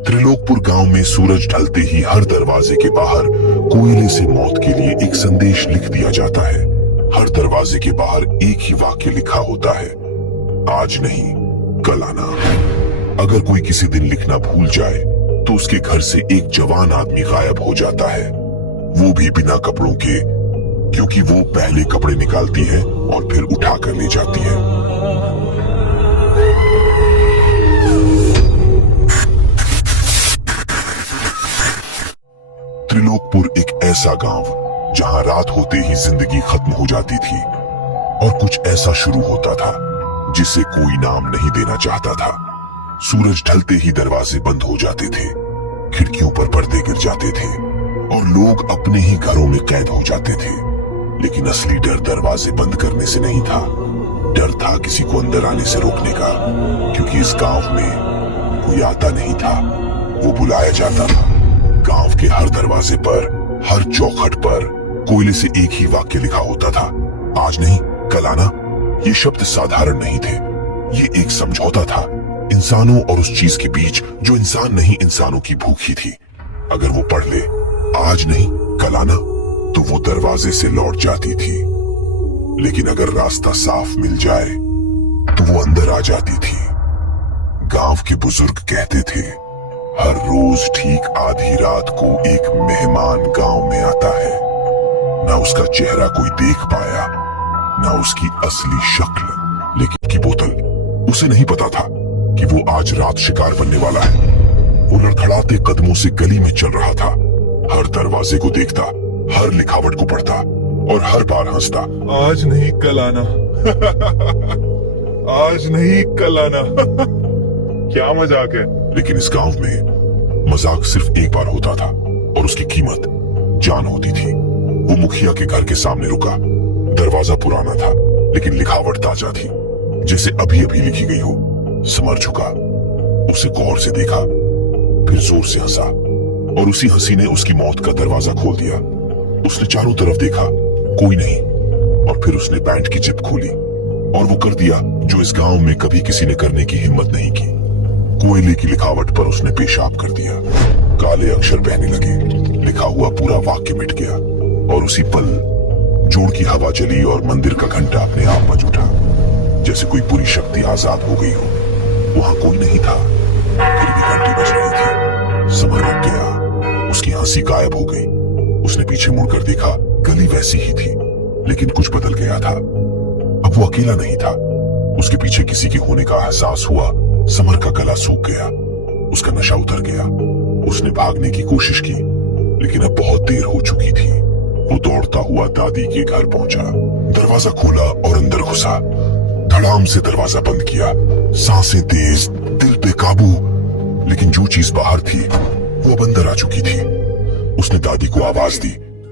त्रिलोकपुर गांव में सूरज ढलते ही हर दरवाजे के बाहर कोयले से मौत के लिए एक संदेश लिख दिया जाता है। हर दरवाजे के बाहर एक ही वाक्य लिखा होता है, आज नहीं कल आना। अगर कोई किसी दिन लिखना भूल जाए तो उसके घर से एक जवान आदमी गायब हो जाता है, वो भी बिना कपड़ों के, क्योंकि वो पहले कपड़े निकालती है और फिर उठा कर ले जाती है। त्रिलोकपुर एक ऐसा गांव जहां रात होते ही जिंदगी खत्म हो जाती थी और कुछ ऐसा शुरू होता था जिसे कोई नाम नहीं देना चाहता था। सूरज ढलते ही दरवाजे बंद हो जाते थे, खिड़कियों पर पर्दे गिर जाते थे और लोग अपने ही घरों में कैद हो जाते थे। लेकिन असली डर दरवाजे बंद करने से नहीं था, डर था किसी को अंदर आने से रोकने का, क्योंकि इस गांव में कोई आता नहीं था, वो बुलाया जाता था। गांव के हर दरवाजे पर, हर चौखट पर कोयले से एक ही वाक्य लिखा होता था, आज नहीं कल आना। ये शब्द साधारण नहीं थे, ये एक समझौता था इंसानों और उस चीज के बीच जो इंसान नहीं इंसानों की भूखी थी। अगर वो पढ़ ले आज नहीं कल आना तो वो दरवाजे से लौट जाती थी, लेकिन अगर रास्ता साफ मिल जाए तो वो अंदर आ जाती थी। गांव के बुजुर्ग कहते थे, हर रोज ठीक आधी रात को एक मेहमान गांव में आता है, ना उसका चेहरा कोई देख पाया, ना उसकी असली शक्ल, लेकिन की बोतल। उसे नहीं पता था कि वो आज रात शिकार बनने वाला है। वो लड़खड़ाते कदमों से गली में चल रहा था, हर दरवाजे को देखता, हर लिखावट को पढ़ता और हर बार हंसता, आज नहीं कल आना। आज नहीं कल आना। क्या मजाक है। लेकिन इस गांव में मजाक सिर्फ एक बार होता था और उसकी कीमत जान होती थी। वो मुखिया के घर के सामने रुका, दरवाजा पुराना था लेकिन लिखावट ताजा थी, जैसे अभी अभी लिखी गई हो। समर झुका, उसे गौर से देखा, फिर जोर से हंसा और उसी हंसी ने उसकी मौत का दरवाजा खोल दिया। उसने चारों तरफ देखा, कोई नहीं, और फिर उसने पैंट की जिप खोली और वो कर दिया जो इस गांव में कभी किसी ने करने की हिम्मत नहीं की। कोयले की लिखावट पर उसने पेशाब कर दिया, काले अक्षर बहने लगे, लिखा हुआ पूरा वाक्य मिट गया और उसी पल जोड़ की हवा चली और मंदिर का घंटा अपने आप बज उठा, जैसे कोई पूरी शक्ति आजाद हो गई हो। वहां कोई नहीं था, फिर भी घंटी बज रही थी। समर रुक गया, उसकी हंसी गायब हो गई। उसने पीछे मुड़कर देखा, गली वैसी ही थी लेकिन कुछ बदल गया था। अब वो अकेला नहीं था, उसके पीछे किसी के होने का एहसास हुआ। समर का गला सूख गया, उसका नशा उतर गया। उसने भागने की कोशिश की लेकिन अब बहुत देर हो चुकी थी। वो दौड़ता हुआ दादी के घर पहुंचा, दरवाजा खोला और अंदर घुसा। धड़ाम से दरवाजा बंद किया, सांसें तेज, दिल पे काबू, लेकिन जो चीज बाहर थी वो अब अंदर आ चुकी थी। उसने दादी को आवाज दी,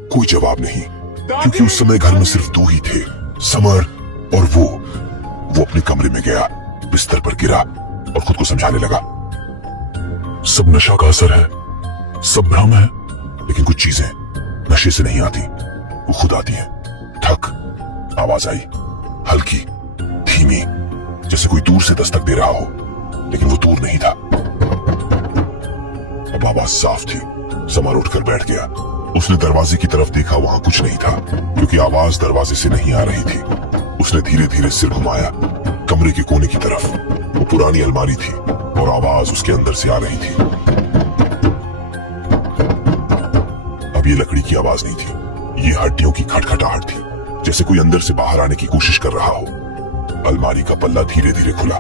कोई जवाब नहीं, क्योंकि उस समय घर में सिर्फ दो ही थे, समर और वो। अपने कमरे में गया, बिस्तर पर गिरा और खुद को समझाने लगा, सब नशा का असर है, सब भ्रम है। लेकिन कुछ चीजें नशे से नहीं आती, वो खुद आती है। ठक, आवाज आई, हल्की, धीमी, जैसे कोई दूर से दस्तक दे रहा हो, लेकिन वो दूर नहीं था। अब आवाज साफ थी। समर उठकर बैठ गया। उसने दरवाजे की तरफ देखा, वहां कुछ नहीं था, क्योंकि आवाज दरवाजे से नहीं आ रही थी। उसने धीरे धीरे सिर घुमाया कमरे के कोने की तरफ। वो पुरानी अलमारी थी और आवाज उसके अंदर से आ रही थी। अब ये लकड़ी की आवाज नहीं थी, ये हड्डियों की खटखटाहट थी, जैसे कोई अंदर से बाहर आने की कोशिश कर रहा हो। अलमारी का पल्ला धीरे धीरे खुला।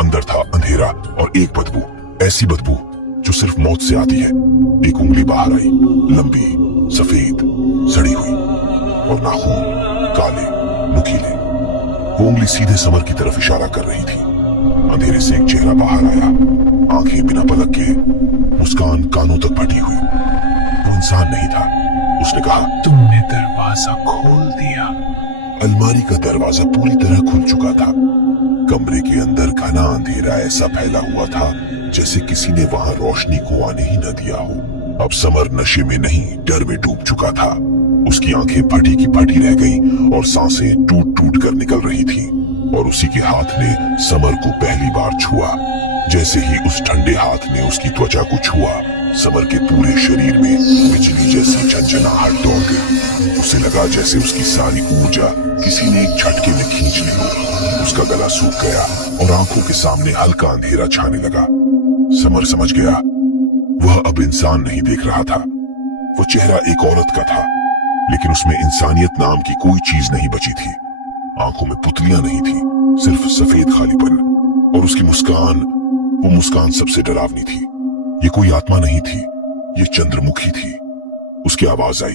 अंदर था अंधेरा और एक बदबू, ऐसी बदबू जो सिर्फ मौत से आती है। एक उंगली बाहर आई, लंबी, सफेद, सड़ी हुई, और नाखून काले, नुकीले। वो उंगली सीधे समर की तरफ इशारा कर रही थी। अंधेरे से एक चेहरा बाहर आया, आंखें बिना पलक के, मुस्कान कानों तक फटी हुई। वो इंसान नहीं था। उसने कहा, तुमने दरवाजा खोल दिया। अलमारी का दरवाजा पूरी तरह खुल चुका था। कमरे के अंदर घना अंधेरा ऐसा फैला हुआ था जैसे किसी ने वहां रोशनी को आने ही न दिया हो। अब समर नशे में नहीं, डर में डूब चुका था। उसकी आंखें फटी की फटी रह गईं और सांसें टूट टूट कर निकल रही थी। और उसी के हाथ ने समर को पहली बार छुआ जैसे ही उस ठंडे हाथ ने उसकी त्वचा को छुआ, समर के पूरे शरीर में बिजली जैसी झंझनाहट दौड़ गई। उसे लगा जैसे उसकी सारी ऊर्जा किसी ने एक झटके में खींच ली हो। उसका गला सूख गया और आंखों के सामने हल्का अंधेरा छाने लगा। समर समझ गया वह अब इंसान नहीं देख रहा था। वो चेहरा एक औरत का था, लेकिन उसमें इंसानियत नाम की कोई चीज नहीं बची थी। आंखों में पुतलियां नहीं थी, सिर्फ सफेद खालीपन। और उसकी मुस्कान, वो मुस्कान सबसे डरावनी थी। ये कोई आत्मा नहीं थी, ये चंद्रमुखी थी। उसकी आवाज आई,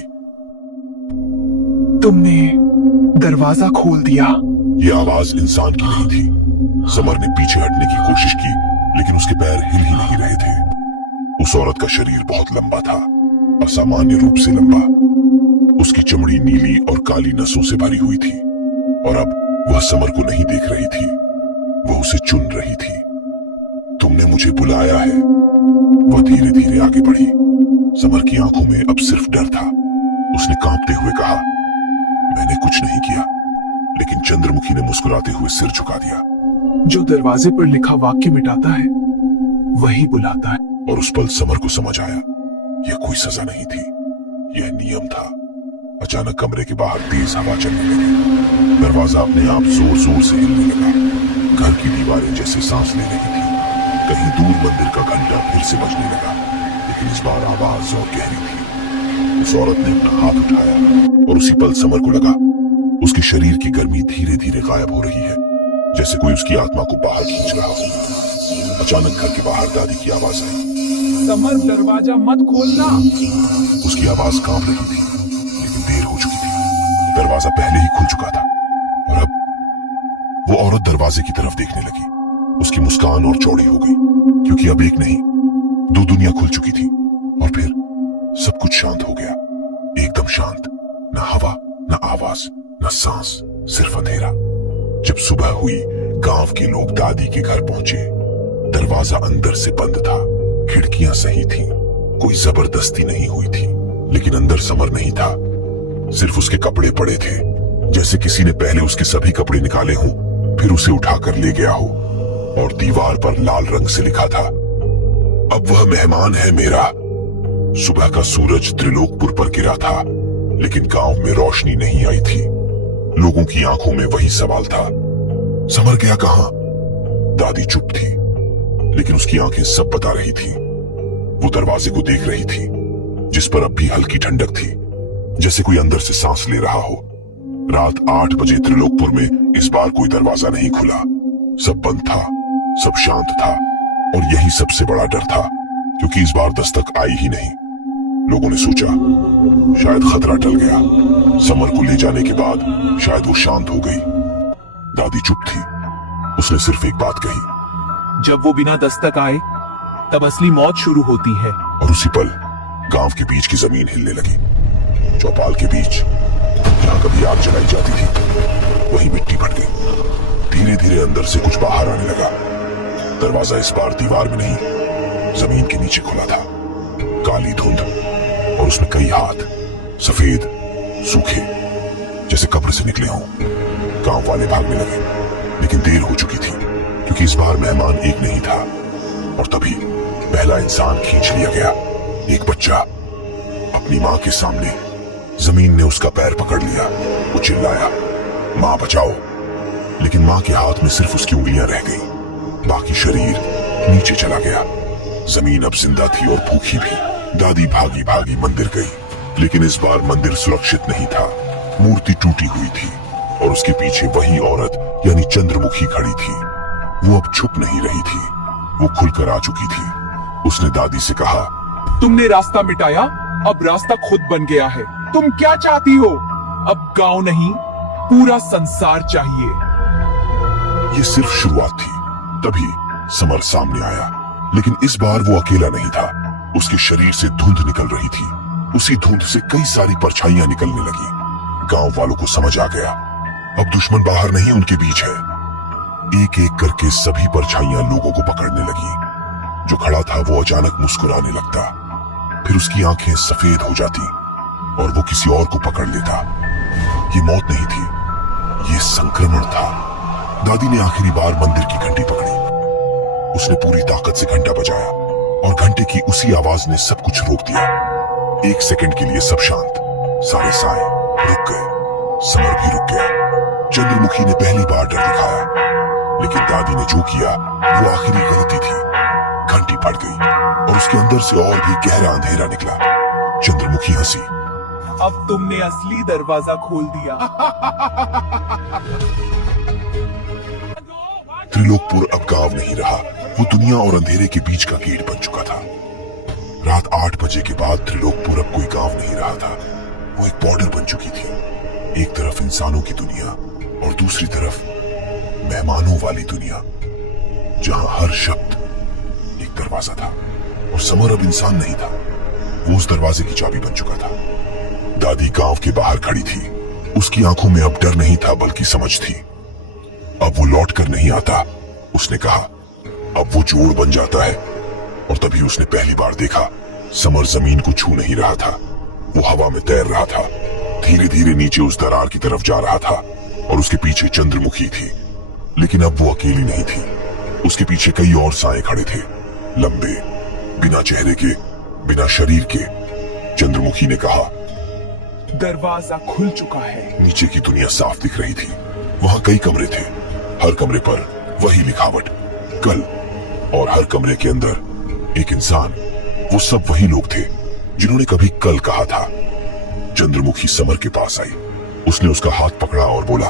तुमने दरवाजा खोल दिया। ये आवाज इंसान की नहीं थी। समर ने पीछे हटने की कोशिश की, लेकिन उसके पैर हिल ही नहीं रहे थे। उस औरत का शरीर बहुत लंबा था, असामान्य रूप से लंबा। उसकी चमड़ी नीली और काली नसों से भरी हुई थी, और अब वह समर को नहीं देख रही थी, वह उसे चुन रही थी। तुमने मुझे बुलाया है। वह धीरे धीरे आगे बढ़ी। समर की आंखों में अब सिर्फ डर था। उसने कांपते हुए कहा, मैंने कुछ नहीं किया। लेकिन चंद्रमुखी ने मुस्कुराते हुए सिर झुका दिया। जो दरवाजे पर लिखा वाक्य मिटाता है, वही बुलाता है। और उस पल समर को समझ आया, यह कोई सजा नहीं थी, यह नियम था। अचानक कमरे के बाहर तेज हवा चलने लगी। दरवाजा अपने आप जोर जोर से हिलने लगा। घर की दीवारें जैसे सांस ले रही थी। कहीं दूर मंदिर का घंटा फिर से बजने लगा, लेकिन इस बार आवाज और गहरी थी। उस औरत ने अपना हाथ उठाया और उसी पल समर को लगा उसके शरीर की गर्मी धीरे धीरे गायब हो रही है, जैसे कोई उसकी आत्मा को बाहर खींच रहा हो। अचानक घर के बाहर दादी की आवाज आई, समर, दरवाजा मत खोलना। उसकी आवाज कांप रही थी, लेकिन देर हो चुकी थी। दरवाजा पहले ही खुल चुका था, और अब वो औरत दरवाजे की तरफ देखने लगी। उसकी मुस्कान और चौड़ी हो गई, क्योंकि अब एक नहीं, दो दुनिया खुल चुकी थी। और फिर सब कुछ शांत हो गया, एकदम शांत। न हवा, न आवाज, न सांस, सिर्फ अंधेरा। जब सुबह हुई, गांव के लोग दादी के घर पहुंचे। दरवाजा अंदर से बंद था, खिड़कियां सही थीं, कोई जबरदस्ती नहीं हुई थी। लेकिन अंदर समर नहीं था, सिर्फ उसके कपड़े पड़े थे, जैसे किसी ने पहले उसके सभी कपड़े निकाले हों, फिर उसे उठाकर ले गया हो। और दीवार पर लाल रंग से लिखा था, अब वह मेहमान है मेरा। सुबह का सूरज त्रिलोकपुर पर गिरा था, लेकिन गांव में रोशनी नहीं आई थी। लोगों की आंखों में वही सवाल था, समर गया कहां? दादी चुप थी, लेकिन उसकी आंखें सब बता रही थी। वो दरवाजे को देख रही थी, जिस पर अब भी हल्की ठंडक थी, जैसे कोई अंदर से सांस ले रहा हो। रात 8 बजे त्रिलोकपुर में इस बार कोई दरवाजा नहीं खुला। सब बंद था, सब शांत था, और यही सबसे बड़ा डर था, क्योंकि इस बार दस्तक आई ही नहीं। लोगों ने सोचा शायद खतरा टल गया। समर को ले जाने के बाद शायद वो शांत हो गई। दादी चुप थी, उसने सिर्फ एक बात कही, जब वो बिना दस्तक आए, तब असली मौत शुरू होती है। और उसी पल गांव के बीच की जमीन हिलने लगी। चौपाल के बीच, जहां कभी आग जलाई जाती थी, वही मिट्टी फट गई। धीरे धीरे अंदर से कुछ बाहर आने लगा। दरवाजा इस बार दीवार में नहीं, जमीन के नीचे खुला था। काली धुंध, और उसमें कई हाथ, सफेद, सूखे, जैसे कब्र से निकले हों। गांव वाले भागने लगे, लेकिन देर हो चुकी थी, क्योंकि इस बार मेहमान एक नहीं था। और तभी पहला इंसान खींच लिया गया, एक बच्चा। अपनी मां के सामने जमीन ने उसका पैर पकड़ लिया। वो चिल्लाया, मां बचाओ। लेकिन मां के हाथ में सिर्फ उसकी उंगलियां रह गईं। बाकी शरीर नीचे चला गया। जमीन अब जिंदा थी और भूखी भी। दादी भागी भागी मंदिर गई, लेकिन इस बार मंदिर सुरक्षित नहीं था। मूर्ति टूटी हुई थी, और उसके पीछे वही औरत यानी चंद्रमुखी खड़ी थी। वो अब छुप नहीं रही थी, वो खुलकर आ चुकी थी। उसने दादी से कहा, तुमने रास्ता मिटाया, अब रास्ता खुद बन गया है। तुम क्या चाहती हो? अब गांव नहीं, पूरा संसार चाहिए। ये सिर्फ शुरुआत थी। तभी समर सामने आया, लेकिन इस बार वो अकेला नहीं था। उसके शरीर से धुंध निकल रही थी। उसी धुंध से कई सारी परछाइयां निकलने लगी। गांव वालों को समझ आ गया, अब दुश्मन बाहर नहीं, उनके बीच है। एक एक करके सभी परछाइयां लोगों को पकड़ने लगी। जो खड़ा था वो अचानक मुस्कुराने लगता, फिर उसकी आंखें सफेद हो जाती और वो किसी और को पकड़ लेता। ये मौत नहीं थी, ये संक्रमण था। दादी ने आखिरी बार मंदिर की घंटी पकड़ी। उसने पूरी ताकत से घंटा बजाया और घंटे की उसी आवाज ने सब कुछ रोक दिया। एक सेकंड के लिए सब शांत, सारे साए रुक गए, समर भी रुक गया। चंद्रमुखी ने पहली बार डर दिखाया, लेकिन दादी ने जो किया वो आखिरी गलती थी। घंटी फट गई और उसके अंदर से और भी गहरा अंधेरा निकला। चंद्रमुखी हंसी। अब तुमने असली दरवाजा खोल दिया। त्रिलोकपुर अब गांव नहीं रहा, वो दुनिया और अंधेरे के बीच का गेट बन चुका था। रात 8 बजे के बाद त्रिलोकपुर अब कोई गांव नहीं रहा था, वो एक बॉर्डर बन चुकी थी। एक तरफ इंसानों की दुनिया और दूसरी तरफ मेहमानों वाली दुनिया, जहां हर शब्द एक दरवाजा था। और समर अब इंसान नहीं था, वो उस दरवाजे की चाबी बन चुका था। दादी गांव के बाहर खड़ी थी, उसकी आंखों में अब डर नहीं था बल्कि समझ थी। अब वो लौट कर नहीं आता, उसने कहा। अब वो जोड़ बन जाता है। और तभी उसने पहली बार देखा समर जमीन को छू नहीं रहा था, वो हवा में तैर रहा था, धीरे धीरे नीचे उस दरार की तरफ जा रहा था। और उसके पीछे चंद्रमुखी थी, लेकिन अब वो अकेली नहीं थी। उसके पीछे कई और साए खड़े थे, लंबे, बिना चेहरे के, बिना शरीर के। चंद्रमुखी ने कहा, दरवाजा खुल चुका है। नीचे की दुनिया साफ दिख रही थी। वहां कई कमरे थे, हर कमरे पर वही लिखावट, कल। और हर कमरे के अंदर एक इंसान। वो सब वही लोग थे जिन्होंने कभी कल कहा था। चंद्रमुखी समर के पास आई, उसने उसका हाथ पकड़ा और बोला,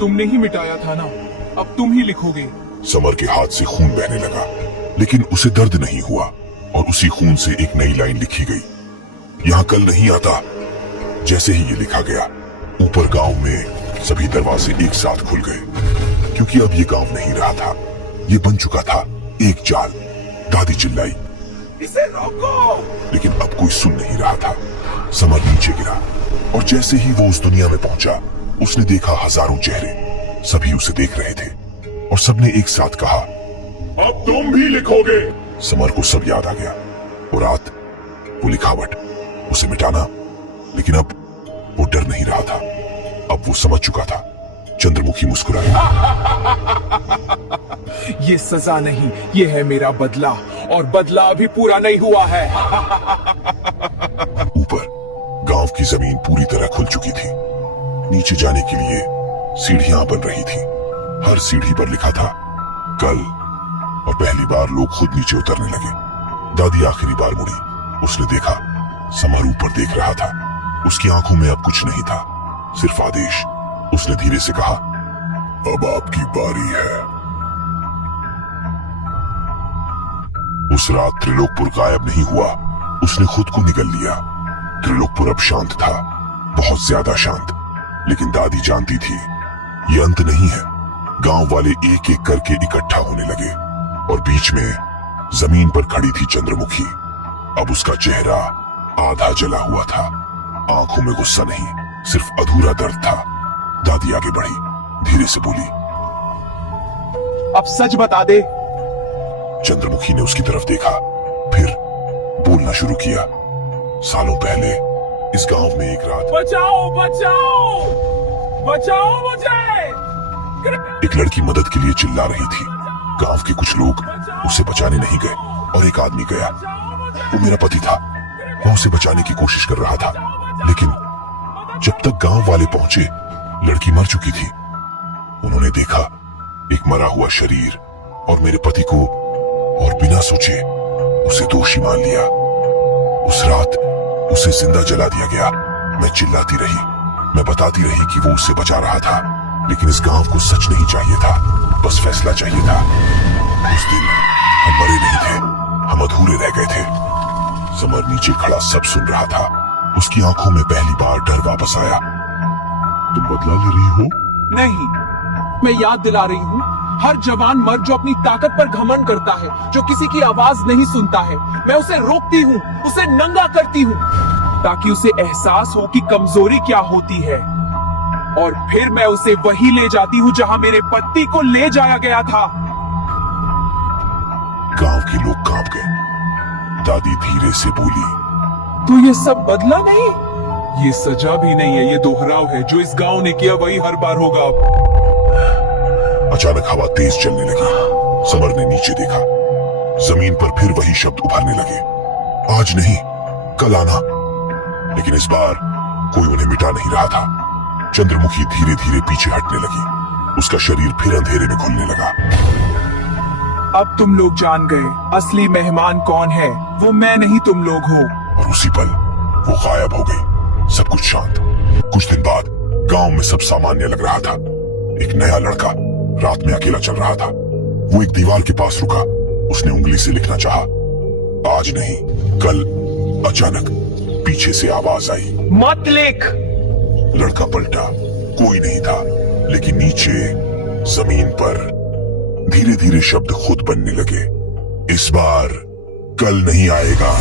तुमने ही मिटाया था ना, अब तुम ही लिखोगे। समर के हाथ से खून बहने लगा, लेकिन उसे दर्द नहीं हुआ। और उसी खून से एक नई लाइन लिखी गई, यहाँ कल नहीं आता। जैसे ही ये लिखा गया, ऊपर गांव में सभी दरवाजे एक साथ खुल गए, क्योंकि अब ये गांव नहीं रहा था, ये बन चुका था एक जाल। दादी चिल्लाई, इसे रोको! लेकिन अब कोई सुन नहीं रहा था। समर नीचे गिरा और जैसे ही वो उस दुनिया में पहुंचा, उसने देखा हजारों चेहरे, सभी उसे देख रहे थे और सबने एक साथ कहा, अब तुम भी लिखोगे। समर को सब याद आ गया, वो रात, वो लिखावट, उसे मिटाना। लेकिन अब वो डर नहीं रहा था, अब वो समझ चुका था। चंद्रमुखी मुस्कुराई। ये सजा नहीं, ये है मेरा बदला, और बदला अभी पूरा नहीं हुआ है। ऊपर गांव की जमीन पूरी तरह खुल चुकी थी। नीचे जाने के लिए सीढ़ियां बन रही थी। हर सीढ़ी पर लिखा था कल। और पहली बार लोग खुद नीचे उतरने लगे। दादी आखिरी बार मुड़ी, उसने देखा समर ऊपर देख रहा था। उसकी आंखों में अब कुछ नहीं था, सिर्फ आदेश। उसने धीरे से कहा, अब आपकी बारी है। उस रात त्रिलोकपुर गायब नहीं हुआ, उसने खुद को निगल लिया। त्रिलोकपुर अब शांत था, बहुत ज्यादा शांत। लेकिन दादी जानती थी ये अंत नहीं है। गांव वाले एक एक करके इकट्ठा होने लगे और बीच में जमीन पर खड़ी थी चंद्रमुखी। अब उसका चेहरा आधा जला हुआ था, आंखों में गुस्सा नहीं, सिर्फ अधूरा दर्द था। दादी आगे बढ़ी, धीरे से बोली, अब सच बता दे। चंद्रमुखी ने उसकी तरफ देखा, फिर बोलना शुरू किया। सालों पहले इस गांव में एक रात बचाओ बचाओ बचाओ मुझे! एक लड़की मदद के लिए चिल्ला रही थी। गांव के कुछ लोग उसे बचाने नहीं गए और एक आदमी गया। वो मेरा पति था, वो उसे बचाने की कोशिश कर रहा था। लेकिन जब तक गांव वाले पहुंचे, लड़की मर चुकी थी। उन्होंने देखा एक मरा हुआ शरीर और मेरे पति को, और बिना सोचे उसे दोषी मान लिया। उस रात उसे जिंदा जला दिया गया। मैं चिल्लाती रही, मैं बताती रही कि वो उसे बचा रहा था, लेकिन इस गांव को सच नहीं चाहिए था, बस फैसला चाहिए था। उस दिन हम मरे नहीं थे, हम अधूरे रह गए थे। समर नीचे खड़ा सब सुन रहा था। उसकी आंखों में पहली बार डर वापस आया। तुम बदला ले रही हो? नहीं, मैं याद दिला रही हूँ, हर जवान मर्द जो अपनी ताकत पर घमंड करता है, जो किसी की आवाज नहीं सुनता है, मैं उसे रोकती हूँ, उसे नंगा करती हूँ, ताकि उसे एहसास हो कि कमजोरी क्या होती है। और फिर मैं उसे वही ले जाती हूँ जहाँ मेरे पति को ले जाया गया था। गांव के लोग कांप गए। दादी धीरे से बोली, तो ये सब बदला नहीं, ये सजा भी नहीं है, ये दोहराव है। जो इस गांव ने किया वही हर बार होगा। अचानक हवा तेज चलने लगी, समर ने नीचे देखा। जमीन पर फिर वही शब्द उभरने लगे, आज नहीं, कल आना। लेकिन इस बार कोई उन्हें मिटा नहीं रहा था। चंद्रमुखी धीरे धीरे पीछे हटने लगी। उसका शरीर फिर अंधेरे में घुलने लगा। अब तुम लोग जान गए असली मेहमान कौन है। वो मैं नहीं, तुम लोग हो। और उसी पल वो गायब हो गई। सब कुछ शांत। कुछ दिन बाद गांव में सब सामान्य लग रहा था। एक नया लड़का रात में अकेला चल रहा था। वो एक दीवार के पास रुका। उसने उंगली से लिखना चाहा, आज नहीं, कल। अचानक पीछे से आवाज आई, मत लिख। लड़का पलटा, कोई नहीं था। लेकिन नीचे जमीन पर धीरे धीरे शब्द खुद बनने लगे। इस बार कल नहीं आएगा।